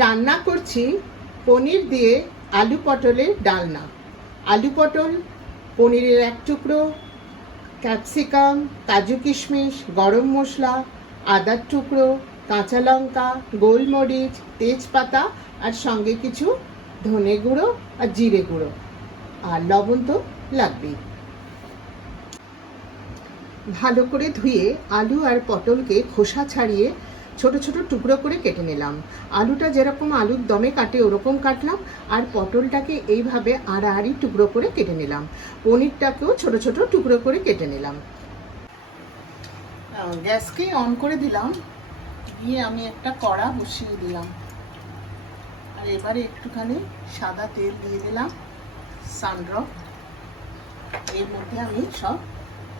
রান্না করছি পনির দিয়ে আলু পটলের ডালনা। আলু পটল, পনিরের এক টুকরো, ক্যাপসিকাম, কাজু কিশমিশ, গরম মশলা, আদার টুকরো, কাঁচা লঙ্কা, গোলমরিচ, তেজপাতা আর সঙ্গে কিছু ধনে গুঁড়ো আর জিরে গুঁড়ো, আর লবণ তো লাগবেই। ভালো করে ধুয়ে আলু আর পটলকে খোসা ছাড়িয়ে ছোট ছোট টুকরো করে কেটে নিলাম। আলুটা যেরকম আলুর দমে কাটে ওরকম কাটলাম, আর পটলটাকে এইভাবে আড়াআড়ি টুকরো করে কেটে নিলাম। পনিরটাকেও ছোট ছোট টুকরো করে কেটে নিলাম। গ্যাসকে অন করে দিলাম, দিয়ে আমি একটা কড়া বসিয়ে দিলাম, আর এবারে একটুখানি সাদা তেল দিয়ে দিলাম, সানড্রপ। এর মধ্যে আমি সব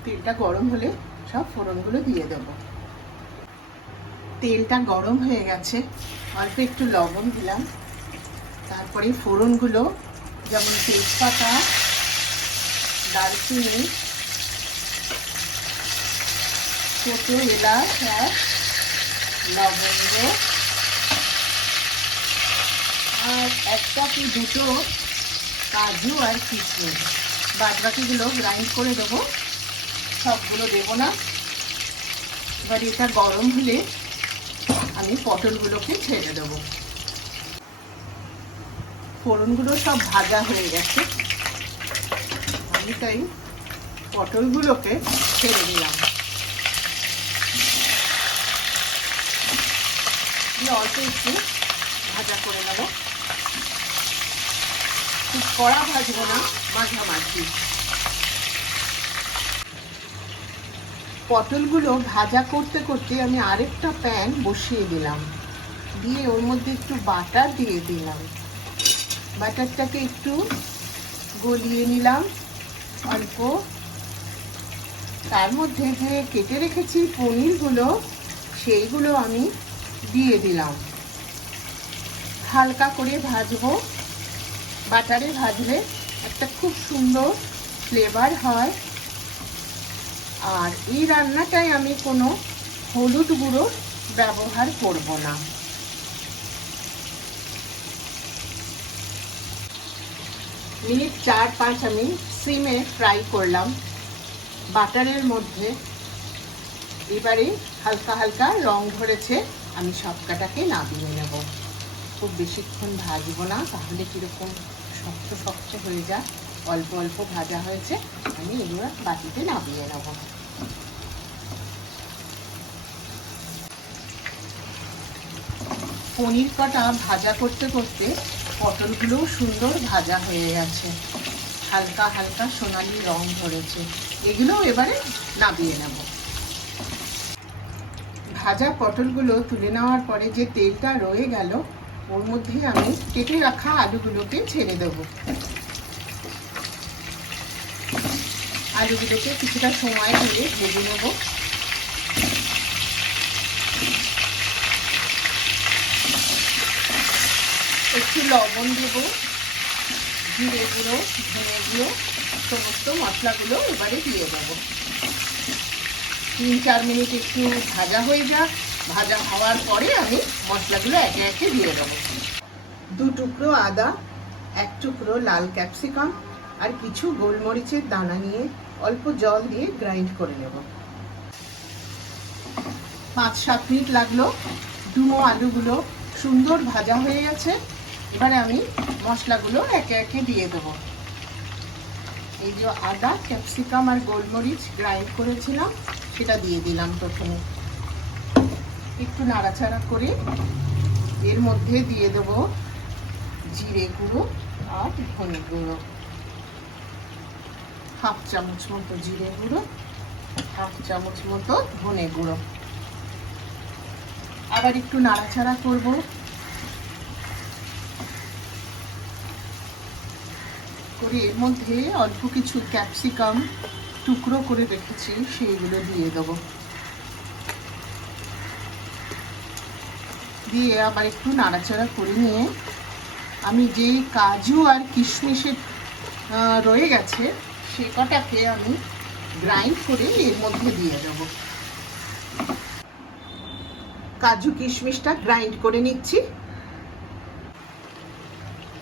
তেলটা গরম হলে সব ফোড়নগুলো দিয়ে দেব। তেলটা গরম হয়ে গেছে, অল্প একটু লবণ দিলাম, তারপরে ফোড়নগুলো যেমন তেজপাতা, দারচিনি, ছোট এলাচ আর লবঙ্গ, আর একটা কি দুটো কাজু আর কিশমিশ, বাদবাকিগুলো গ্রাইন্ড করে দেবো, সবগুলো দেবো না। এবার এটা গরম হলে আমি পটলগুলোকে ছেড়ে দেবো। ফোড়নগুলো সব ভাজা হয়ে গেছে, আমি তাই পটলগুলোকে ছেড়ে দিলাম। অল্প একটু ভাজা করে নেব, খুব কড়া ভাজবো না, মাঝামাঝি। পটলগুলো ভাজা করতে করতে আমি আরেকটা প্যান বসিয়ে দিলাম, দিয়ে ওর মধ্যে একটু বাটার দিয়ে দিলাম। বাটারটাকে একটু গলিয়ে নিলাম অল্প, তার মধ্যে যে কেটে রেখেছি পনিরগুলো সেইগুলো আমি দিয়ে দিলাম। হালকা করে ভাজবো, বাটারে ভাজলে একটা খুব সুন্দর ফ্লেভার হয়। আর এই রান্নাটায় আমি কোনো হলুদ গুঁড়ো ব্যবহার করব না। মিনিট 4-5 আমি সিমে ফ্রাই করলাম বাটারের মধ্যে। এবারে হালকা হালকা রং ধরেছে, আমি সবকটাকে নামিয়ে নেব। খুব বেশিক্ষণ ভাজবো না, তাহলে কীরকম শক্ত শক্ত হয়ে যায়। অল্প অল্প ভাজা হয়েছে, আমি এগুলো বাটিতে নামিয়ে নেব। পনির কটা ভাজা করতে করতে পটলগুলোও সুন্দর ভাজা হয়ে গেছে, হালকা হালকা সোনালি রং ধরেছে। এগুলো এবারে নামিয়ে নেব। ভাজা পটলগুলো তুলে নেওয়ার পরে যে তেলটা রয়ে গেল, ওর মধ্যে আমি কেটে রাখা আলুগুলোকে ছেড়ে দেব। আলুগুলোকে কিছুটা সময় ধরে ভেজে নেব। একটু লবণ দেব, জিরে গুঁড়ো, ধনে গুঁড়ো, সমস্ত মশলাগুলো এবারে দিয়ে দেবো। 3-4 মিনিট একটু ভাজা হয়ে যাক। ভাজা হওয়ার পরে আমি মশলাগুলো একে একে দিয়ে দেবো। 2 টুকরো আদা, 1 টুকরো লাল ক্যাপসিকাম আর কিছু গোলমরিচের দানা নিয়ে অল্প জল দিয়ে গ্রাইন্ড করে নেব। 5-7 মিনিট লাগলো, ডুমো আলুগুলো সুন্দর ভাজা হয়ে গেছে। এবারে আমি মশলাগুলো একে একে দিয়ে দেবো। এই যে আদা, ক্যাপসিকাম আর গোলমরিচ গ্রাইন্ড করেছিলাম সেটা দিয়ে দিলাম প্রথমে। একটু নাড়াচাড়া করে এর মধ্যে দিয়ে দেবো জিরে গুঁড়ো আর ধনে গুঁড়ো, 1/2 চামচ মতো জিরে গুঁড়ো, 1/2 চামচ মতো ধনে গুঁড়ো। আবার একটু নাড়াচাড়া করব। করে এর মধ্যে অল্প কিছু ক্যাপসিকাম টুকরো করে রেখেছি, সেইগুলো দিয়ে দেবো। দিয়ে আবার একটু নাড়াচাড়া করে নিয়ে আমি যে কাজু আর কিশমিশের রয়ে গেছে সে কটাকে আমি গ্রাইন্ড করে এর মধ্যে দিয়ে দেবো। কাজু কিশমিশটা গ্রাইন্ড করে নিচ্ছি।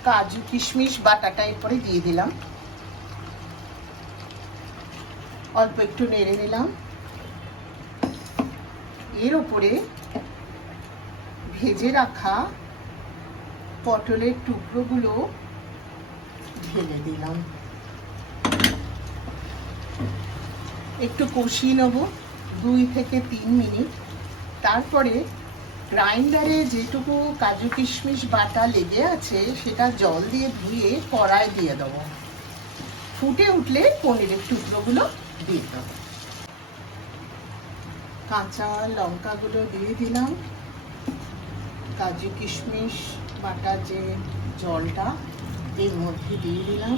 কাজু কিশমিশ বাটাটা এরপরে দিয়ে দিলাম, অল্প একটু নেড়ে নিলাম। এর উপরে ভেজে রাখা পটলের টুকরোগুলো ঢেলে দিলাম, একটু কষিয়ে নেব 2 থেকে 3 মিনিট। তারপরে গ্রাইন্ডারে যেটুকু কাজু কিশমিশ বাটা লেগে আছে সেটা জল দিয়ে ধুয়ে কড়াই দিয়ে দেবো। ফুটে উঠলে পনিরের টুকরোগুলো দিয়ে দেবো। কাঁচা লঙ্কাগুলো দিয়ে দিলাম, কাজু কিশমিশ বাটা যে জলটা এর মধ্যে দিয়ে দিলাম।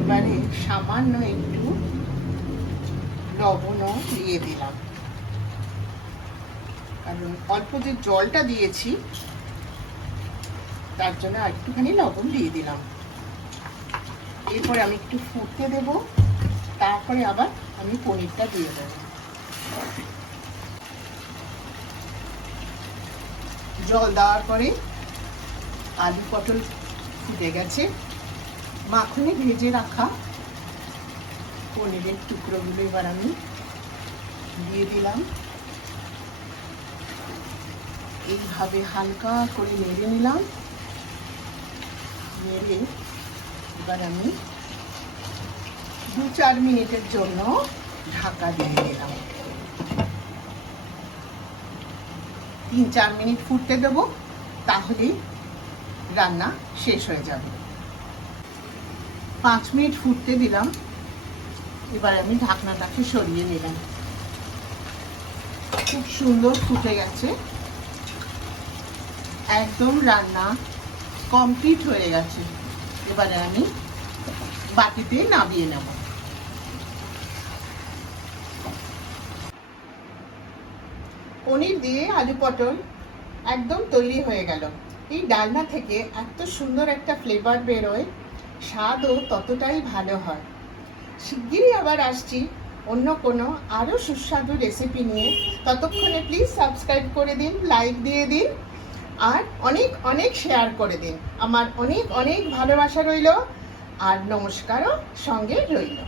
এবারে সামান্য একটু লবণও দিয়ে দিলাম, কারণ অল্প যে জলটা দিয়েছি তার জন্য একটুখানি লবণ দিয়ে দিলাম। এরপরে আমি একটু ফুটতে দেব, তারপরে আবার আমি পনিরটা দিয়ে দেব। জল দেওয়ার পরে আলু পটল ফুটে গেছে। মাখনে ভেজে রাখা পনিরের টুকরোগুলো এবার আমি দিয়ে দিলাম। এইভাবে হালকা করে নেড়ে নিলাম। নেড়ে এবার আমি 2-4 মিনিটের জন্য ঢাকা দিয়ে দিলাম। 3-4 মিনিট ফুটতে দেবো, তাহলেই রান্না শেষ হয়ে যাবে। 5 মিনিট ফুটতে দিলাম। এবার আমি ঢাকনাটাকে সরিয়ে নিলাম। খুব সুন্দর ফুটে গেছে, একদম রান্না কমপ্লিট হয়ে গেছে। এবারে আমি বাটিতে নামিয়ে নেব। পনির দিয়ে আলু পটল একদম তৈরি হয়ে গেল। এই ডালনা থেকে এত সুন্দর একটা ফ্লেভার বেরোয়, স্বাদও ততটাই ভালো হয়। শিগগিরই আবার আসছি অন্য কোনো আরও সুস্বাদু রেসিপি নিয়ে। ততক্ষণে প্লিজ সাবস্ক্রাইব করে দিন, লাইক দিয়ে দিন, আর অনেক অনেক শেয়ার করে দিন। আমার অনেক অনেক ভালোবাসা রইল, আর নমস্কারও সঙ্গে রইল।